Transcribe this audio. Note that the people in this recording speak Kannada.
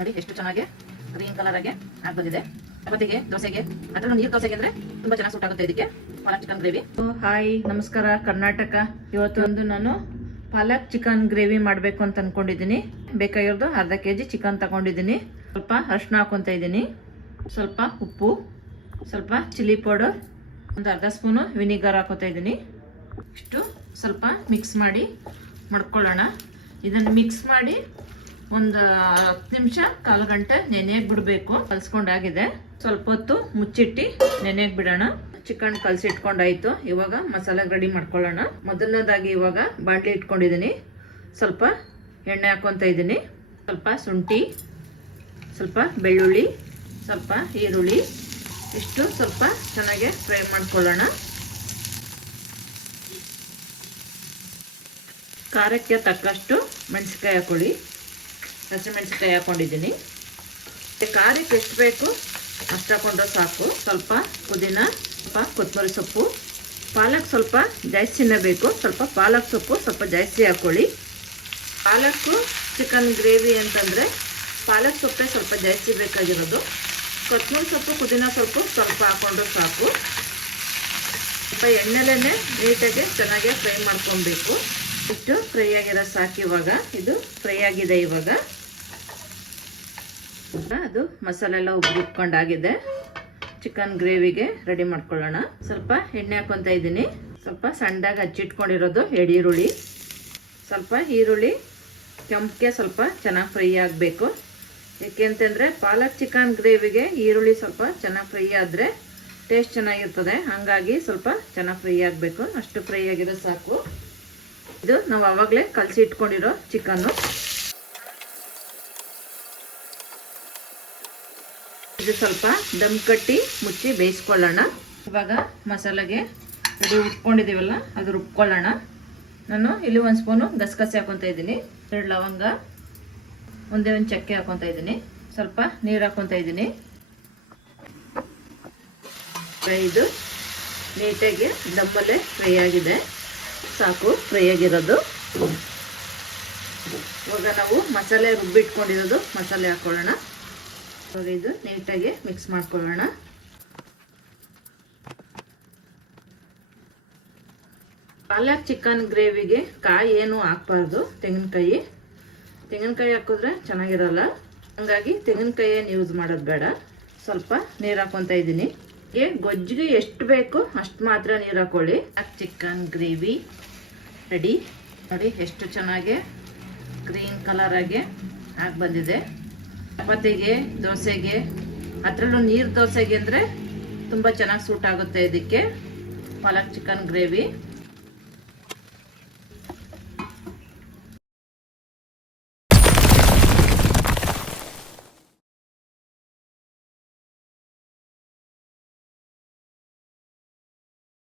ನೋಡಿ ಎಷ್ಟು ಚೆನ್ನಾಗಿ ಗ್ರೀನ್ ಕಲರ್ ಆಗಿ ಬಂದಿದೆ. ಚಪಾತಿಗೆ, ದೋಸೆಗೆ, ಅದರಲ್ಲೂ ನೀರು ದೋಸೆಗೆ ಅಂದ್ರೆ ತುಂಬಾ ಚೆನ್ನಾಗಿ ಸೂಟ್ ಆಗುತ್ತೆ ಇದಕ್ಕೆ ಪಾಲಕ್ ಚಿಕನ್ ಗ್ರೇವಿ. ಹಾಯ್, ನಮಸ್ಕಾರ ಕರ್ನಾಟಕ. ಇವತ್ತು ನಾನು ಪಾಲಕ್ ಚಿಕನ್ ಗ್ರೇವಿ ಮಾಡಬೇಕು ಅಂತ ಅನ್ಕೊಂಡಿದ್ದೀನಿ. ಬೇಕಾಗಿರೋದು ಅರ್ಧ ಕೆಜಿ ಚಿಕನ್ ತಗೊಂಡಿದ್ದೀನಿ. ಸ್ವಲ್ಪ ಅರಿಶಿನ ಹಾಕೊಂತ ಇದ್ದೀನಿ, ಸ್ವಲ್ಪ ಉಪ್ಪು, ಸ್ವಲ್ಪ ಚಿಲ್ಲಿ ಪೌಡರ್, ಒಂದು ಅರ್ಧ ಸ್ಪೂನು ವಿನಿಗರ್ ಹಾಕೋತಾ ಇದ್ದೀನಿ. ಇಷ್ಟು ಸ್ವಲ್ಪ ಮಿಕ್ಸ್ ಮಾಡಿ ಮಾಡ್ಕೊಳ್ಳೋಣ. ಇದನ್ನು ಮಿಕ್ಸ್ ಮಾಡಿ ಒಂದು 10 ನಿಮಿಷ, ಕಾಲು ಗಂಟೆ ನೆನೆಯಕ್ಕೆ ಬಿಡಬೇಕು. ಕಲ್ಸ್ಕೊಂಡಾಗಿದೆ, ಸ್ವಲ್ಪ ಹೊತ್ತು ಮುಚ್ಚಿಟ್ಟು ನೆನೆಯಕ್ಕೆ ಬಿಡೋಣ. ಚಿಕನ್ ಕಲಸಿಟ್ಕೊಂಡಾಯ್ತು. ಇವಾಗ ಮಸಾಲೆ ರೆಡಿ ಮಾಡ್ಕೊಳ್ಳೋಣ. ಮೊದಲನೇದಾಗಿ ಇವಾಗ ಬಾಣಲಿ ಇಟ್ಕೊಂಡಿದ್ದೀನಿ. ಸ್ವಲ್ಪ ಎಣ್ಣೆ ಹಾಕೊತ ಇದ್ದೀನಿ. ಸ್ವಲ್ಪ ಶುಂಠಿ, ಸ್ವಲ್ಪ ಬೆಳ್ಳುಳ್ಳಿ, ಸ್ವಲ್ಪ ಈರುಳ್ಳಿ, ಇಷ್ಟು ಸ್ವಲ್ಪ ಚೆನ್ನಾಗಿ ಫ್ರೈ ಮಾಡ್ಕೊಳ್ಳೋಣ. ಖಾರಕ್ಕೆ ತಕ್ಕಷ್ಟು ಮೆಣಸಿನ್ಕಾಯಿ ಹಾಕೊಳ್ಳಿ. ಹಸಿಮೆಣಸಿನ್ಕಾಯಿ ಹಾಕೊಂಡಿದ್ದೀನಿ. ಖಾರಕ್ಕೆ ಎಷ್ಟು ಬೇಕು ಅಷ್ಟು ಹಾಕೊಂಡ್ರೆ ಸಾಕು. ಸ್ವಲ್ಪ ಪುದೀನ, ಸ್ವಲ್ಪ ಕೊತ್ತಂಬರಿ ಸೊಪ್ಪು, ಪಾಲಕ್ ಸ್ವಲ್ಪ ಜಾಸ್ತಿನೇ ಬೇಕು. ಸ್ವಲ್ಪ ಪಾಲಕ್ ಸೊಪ್ಪು ಸ್ವಲ್ಪ ಜಾಸ್ತಿ ಹಾಕೊಳ್ಳಿ. ಪಾಲಕ್ಕು ಚಿಕನ್ ಗ್ರೇವಿ ಅಂತಂದರೆ ಪಾಲಕ್ ಸೊಪ್ಪೆ ಸ್ವಲ್ಪ ಜಾಸ್ತಿ ಬೇಕಾಗಿರೋದು. ಕೊತ್ತಂಬರಿ ಸೊಪ್ಪು, ಪುದೀನ ಸೊಪ್ಪು ಸ್ವಲ್ಪ ಹಾಕೊಂಡ್ರೆ ಸಾಕು. ಸ್ವಲ್ಪ ಎಣ್ಣೆಲೇ ನೀಟಾಗಿ ಚೆನ್ನಾಗಿ ಫ್ರೈ ಮಾಡ್ಕೊಬೇಕು. ಇಷ್ಟು ಫ್ರೈ ಆಗಿರೋ ಸಾಕು. ಇವಾಗ ಇದು ಫ್ರೈ ಆಗಿದೆ. ಇವಾಗ ಅದು ಮಸಾಲೆ ಎಲ್ಲ ಉಬ್ಕೊಂಡಾಗಿದೆ. ಚಿಕನ್ ಗ್ರೇವಿಗೆ ರೆಡಿ ಮಾಡ್ಕೊಳ್ಳೋಣ. ಸ್ವಲ್ಪ ಎಣ್ಣೆ ಹಾಕೊತ ಇದ್ದೀನಿ. ಸ್ವಲ್ಪ ಸಣ್ಣದಾಗಿ ಹಚ್ಚಿಟ್ಕೊಂಡಿರೋದು ಈರುಳ್ಳಿ, ಸ್ವಲ್ಪ ಈರುಳ್ಳಿ ಕೆಂಪಗೆ ಸ್ವಲ್ಪ ಚೆನ್ನಾಗಿ ಫ್ರೈ ಆಗಬೇಕು. ಏಕೆಂತಂದರೆ ಪಾಲಕ್ ಚಿಕನ್ ಗ್ರೇವಿಗೆ ಈರುಳ್ಳಿ ಸ್ವಲ್ಪ ಚೆನ್ನಾಗಿ ಫ್ರೈ ಆದರೆ ಟೇಸ್ಟ್ ಚೆನ್ನಾಗಿರ್ತದೆ. ಹಾಗಾಗಿ ಸ್ವಲ್ಪ ಚೆನ್ನಾಗಿ ಫ್ರೈ ಆಗಬೇಕು. ಅಷ್ಟು ಫ್ರೈ ಆಗಿರೋ ಸಾಕು. ಇದು ನಾವು ಆವಾಗಲೇ ಕಲಸಿ ಇಟ್ಕೊಂಡಿರೋ ಚಿಕನ್ನು. ಇದು ಸ್ವಲ್ಪ ದಮ್ ಕಟ್ಟಿ ಮುಚ್ಚಿ ಬೇಯಿಸ್ಕೊಳ್ಳೋಣ. ಇವಾಗ ಮಸಾಲೆಗೆ ಇದು ರುಬ್ಕೊಂಡಿದ್ದೀವಲ್ಲ ಅದು ರುಬ್ಕೊಳ್ಳೋಣ. ನಾನು ಇಲ್ಲಿ 1 ಸ್ಪೂನು ಗಸಗಸೆ ಹಾಕೊತ ಇದ್ದೀನಿ, 2 ಲವಂಗ, ಒಂದೇ ಒಂದು ಚಕ್ಕೆ ಹಾಕೊತ ಇದ್ದೀನಿ, ಸ್ವಲ್ಪ ನೀರು ಹಾಕೊತ ಇದ್ದೀನಿ. ಇದು ನೀಟಾಗಿ ದಮ್ಮಲ್ಲೇ ಫ್ರೈ ಆಗಿದೆ ಸಾಕು. ಫ್ರೈ ಆಗಿರೋದು. ಇವಾಗ ನಾವು ಮಸಾಲೆ ರುಬ್ಬಿಟ್ಕೊಂಡಿರೋದು ಮಸಾಲೆ ಹಾಕೊಳ್ಳೋಣ. ಇವಾಗ ಇದು ನೀಟಾಗಿ ಮಿಕ್ಸ್ ಮಾಡ್ಕೊಳ್ಳೋಣ. ಪಾಲಕ್ ಚಿಕನ್ ಗ್ರೇವಿಗೆ ಕಾಯಿ ಏನು ಹಾಕ್ಬಾರ್ದು, ತೆಂಗಿನಕಾಯಿ ಹಾಕಿದ್ರೆ ಚೆನ್ನಾಗಿರಲ್ಲ. ಹಂಗಾಗಿ ತೆಂಗಿನಕಾಯಿ ಏನು ಯೂಸ್ ಮಾಡೋದು ಬೇಡ. ಸ್ವಲ್ಪ ನೀರು ಹಾಕೊತ ಇದ್ದೀನಿ. ಗೊಜ್ಜಿಗೆ ಎಷ್ಟು ಬೇಕು ಅಷ್ಟು ಮಾತ್ರ ನೀರು ಹಾಕೊಳ್ಳಿ. Chicken gravy ready. ನೋಡಿ ಎಷ್ಟು ಚೆನ್ನಾಗಿ ಗ್ರೀನ್ ಕಲರ್ ಆಗಿ ಬಂದಿದೆ. ಚಪಾತಿಗೆ, ದೋಸೆಗೆ, ಅದರಲ್ಲೂ ನೀರು ದೋಸೆಗೆ ಅಂದರೆ ತುಂಬ ಚೆನ್ನಾಗಿ ಸೂಟ್ ಆಗುತ್ತೆ ಇದಕ್ಕೆ ಪಾಲಕ್ ಚಿಕನ್ ಗ್ರೇವಿ.